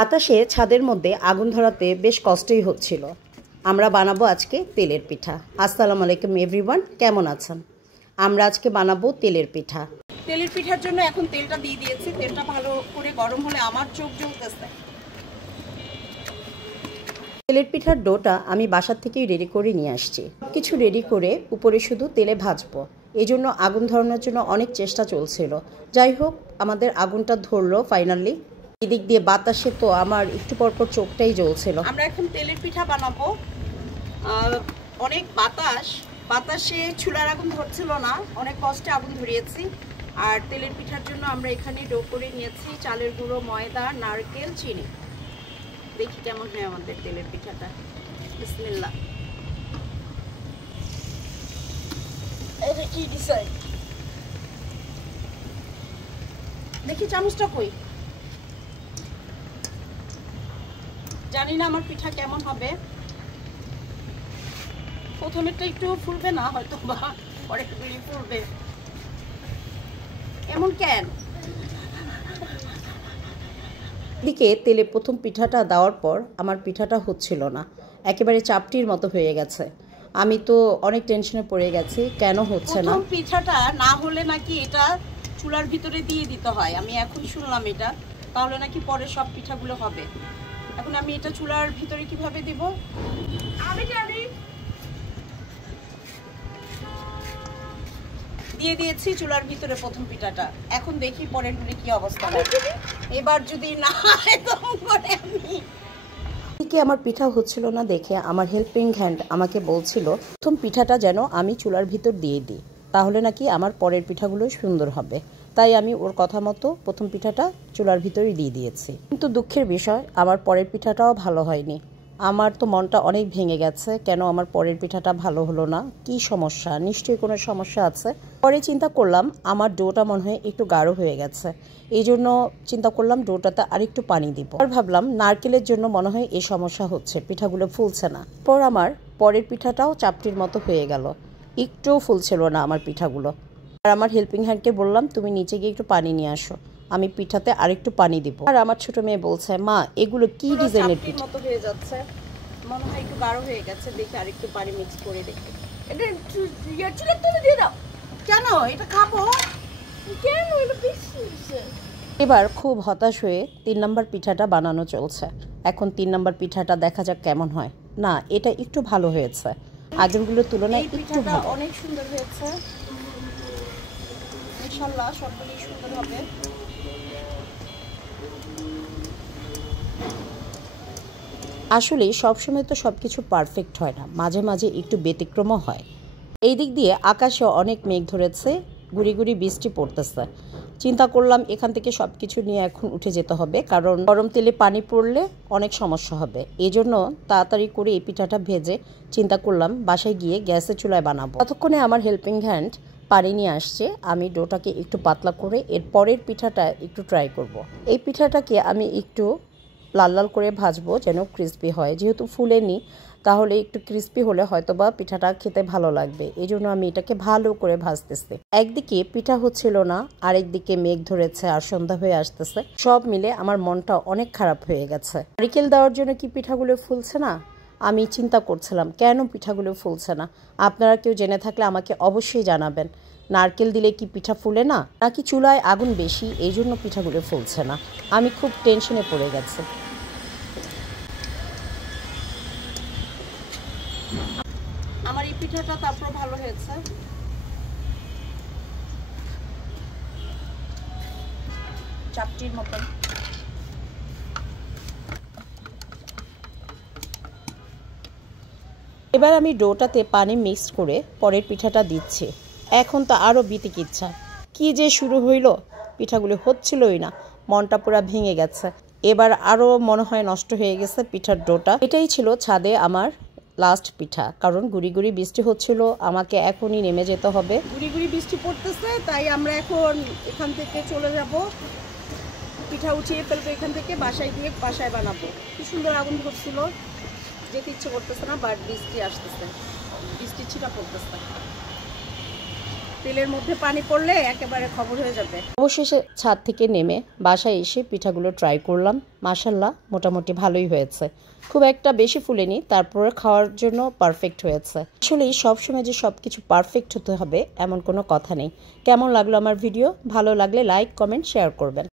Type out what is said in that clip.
বাতাসে ছাদের মধ্যে আগুন ধরাতে বেশ কষ্টই হচ্ছিল। আমরা বানাবো আজকে তেলের পিঠা। আসসালামু আলাইকুম এভরিওয়ান, কেমন আছেন? আমরা আজকে বানাবো তেলের পিঠা। তেলের পিঠার জন্য এখন তেলটা দিয়ে দিয়েছি। তেলটা ভালো করে গরম হলে আমার চোখ জ্বলতেছে। তেলের পিঠার ডোটা আমি বাসার থেকেই রেডি করে নিয়ে আসছি। কিছু রেডি করে উপরে শুধু তেলে ভাজবো। এই জন্য আগুন ধরানোর জন্য অনেক চেষ্টা চলছিল। যাই হোক, আমাদের আগুনটা ধরলো ফাইনালি। এদিক দিয়ে বাতাসে তো আমার একটু পরপর চোখটাই জ্বলছিল। আমরা এখন তেলের পিঠা বানাবো। অনেক বাতাসে চুলার আগুন ধরছিল না, অনেক কষ্টে আগুন ধরিয়েছি। আর তেলের পিঠার জন্য আমরা এখানে ডো করে নিয়েছি চালের গুঁড়ো, ময়দা, নারকেল, চিনি। দেখি কেমন হয় আমাদের তেলের পিঠাটা। বিসমিল্লাহ। এটা কি ডিসাইড দেখি, চামচটা কই? জানি না আমার পিঠা কেমন হবে। প্রথমেরটা একটু ফুলবে না হয়তো, বা পরে ফুলবে। এমন কেন? এদিকে তেলে প্রথম পিঠাটা দেওয়ার পর আমার পিঠাটা হচ্ছিল না, একেবারে চাপটির মতো হয়ে গেছে। আমি তো অনেক টেনশনে পড়ে গেছি, কেন হচ্ছে না। প্রথম পিঠাটা না হলে নাকি এটা চুলার ভিতরে দিয়ে দিতে হয়। আমি এখন শুনলাম এটা, তাহলে নাকি পরে সব পিঠাগুলো হবে। এখন আমি এটা চুলার ভিতরে কিভাবে দিব? আমি জানি। দিয়ে দিয়েছি চুলার ভিতরে প্রথম পিঠাটা। এখন দেখি পরের গুলি কি অবস্থা হয়। এবার যদি না হয় তো আমি আমার পিঠা হচ্ছিল না দেখে আমার হেল্পিং হ্যান্ড আমাকে বলছিল প্রথম পিঠাটা যেন আমি চুলার ভিতর দিয়ে দিই, তাহলে নাকি আমার পরের পিঠাগুলো সুন্দর হবে। তাই আমি ওর কথা মতো প্রথম পিঠাটা চুলার ভিতরেই দিয়ে দিয়েছি। কিন্তু দুঃখের বিষয়, আমার পরের পিঠাটাও ভালো হয়নি। আমার তো মনটা অনেক ভেঙে গেছে, কেন আমার পরের পিঠাটা ভালো হলো না। কি সমস্যা? নিশ্চয়ই কোনো সমস্যা আছে। পরে চিন্তা করলাম আমার ডোটা মনে হয় একটু গাঢ় হয়ে গেছে, এই জন্য চিন্তা করলাম ডোটাতে আরেকটু পানি দিব। আর ভাবলাম নারকেলের জন্য মনে হয় এই সমস্যা হচ্ছে, পিঠাগুলো ফুলছে না। পর আমার পরের পিঠাটাও চাপটির মতো হয়ে গেল, একটুও ফুলছিল না আমার পিঠাগুলো। আর আমার হেল্পিং হ্যান্ডকে বললাম, তুমি নিচে গিয়ে একটু পানি নিয়ে আসো, আমি পিঠাতে আরেকটু পানি দিব। আর আমার ছোট মেয়ে বলছে, মা এগুলো কি ডিজাইনের পিঠা? মতো হয়ে যাচ্ছে, মনে হয় একটু গাঢ় হয়ে গেছে। দেখি আরেকটু পানি মিক্স করে দেখি। এটা চুলের তলে দিয়ে দাও। কেন? এটা খাবো কেন? এটা বেশি। এবার খুব হতাশ হয়ে 3 নম্বর পিঠাটা বানানো চলছে। এখন 3 নম্বর পিঠাটা দেখা যাক কেমন হয়। না, এটা একটু ভালো হয়েছে, আগেরগুলোর তুলনায় একটু ভালো। অনেক সুন্দর হয়েছে, ইনশাআল্লাহ সবগুলোই সুন্দর হবে। আসলে সবসময় তো সবকিছু পারফেক্ট হয় না, মাঝে মাঝে একটু ব্যতিক্রমও হয়। এই দিক দিয়ে আকাশে অনেক মেঘ ধরেছে, গুড়ি গুড়ি বৃষ্টি পড়তেছে। চিন্তা করলাম এখান থেকে সব কিছু নিয়ে এখন উঠে যেতে হবে, কারণ গরম তেলে পানি পড়লে অনেক সমস্যা হবে। এই জন্য তাড়াতাড়ি করে এই পিঠাটা ভেজে চিন্তা করলাম বাসায় গিয়ে গ্যাসের চুলায় বানাবো। ততক্ষণে আমার হেল্পিং হ্যান্ড পানি নিয়ে আসছে। আমি ডোটাকে একটু পাতলা করে এর পরের পিঠাটা একটু ট্রাই করব। এই পিঠাটাকে আমি একটু লাল লাল করে ভাজবো যেন ক্রিস্পি হয়। যেহেতু ফুলেনি, তাহলে একটু ক্রিস্পি হলে হয়তোবা পিঠাটা খেতে ভালো লাগবে। এই জন্য আমি এটাকে ভালো করে ভাজতেছি। একদিকে পিঠা হচ্ছিল না, আরেকদিকে মেঘ ধরেছে আর সন্ধ্যা হয়ে আসতেছে। সব মিলে আমার মনটা অনেক খারাপ হয়ে গেছে। নারকেল দেওয়ার জন্য কি পিঠাগুলো ফুলছে না? আমি চিন্তা করছিলাম কেন পিঠাগুলো ফুলছে না। আপনারা কেউ জেনে থাকলে আমাকে অবশ্যই জানাবেন। নারকেল দিলে কি পিঠা ফুলে না, নাকি চুলায় আগুন বেশি এই জন্য পিঠাগুলো ফুলছে না? আমি খুব টেনশনে পড়ে গেছি। আমার এই পিঠাটা তারপর ভালো হয়েছে। চাপটির মতন। এবার আমি ডোটাতে পানি মিক্স করে পরের পিঠাটা দিচ্ছি। এখন তো আরও বিতিকিচ্ছা, কি যে শুরু হইল, পিঠাগুলো হচ্ছিলই না, মনটা পুরা ভেঙে গেছে। এবার আরও মনে হয় নষ্ট হয়ে গেছে পিঠার ডোটা। এটাই ছিল ছাদে আমার লাস্ট পিঠা, কারণ গুড়ি গুড়ি বৃষ্টি হচ্ছিল, আমাকে এখনই নেমে যেতে হবে। গুড়ি গুড়ি বৃষ্টি পড়তেছে, তাই আমরা এখন এখান থেকে চলে যাব। পিঠা উঠিয়ে ফেলবো এখান থেকে, বাসায় গিয়ে বাসায় বানাবো। কি সুন্দর আগুন ধরছিল, যেতে ইচ্ছে করতেছে না, বাট বৃষ্টি আসতেছে, বৃষ্টির ছিটা পড়তেছে। তেলের মধ্যে পানি পড়লে একেবারে খবর হয়ে যাবে। অবশেষে ছাদ থেকে নেমে বাসায় এসে পিঠাগুলো ট্রাই করলাম। মাশাআল্লাহ, মোটামুটি ভালোই হয়েছে। খুব একটা বেশি ফুলেনি, তারপরে খাওয়ার জন্য পারফেক্ট হয়েছে। আসলে সবসময় যে সব কিছু পারফেক্ট হতে হবে এমন কোনো কথা নেই। কেমন লাগলো আমার ভিডিও? ভালো লাগলে লাইক, কমেন্ট, শেয়ার করবেন।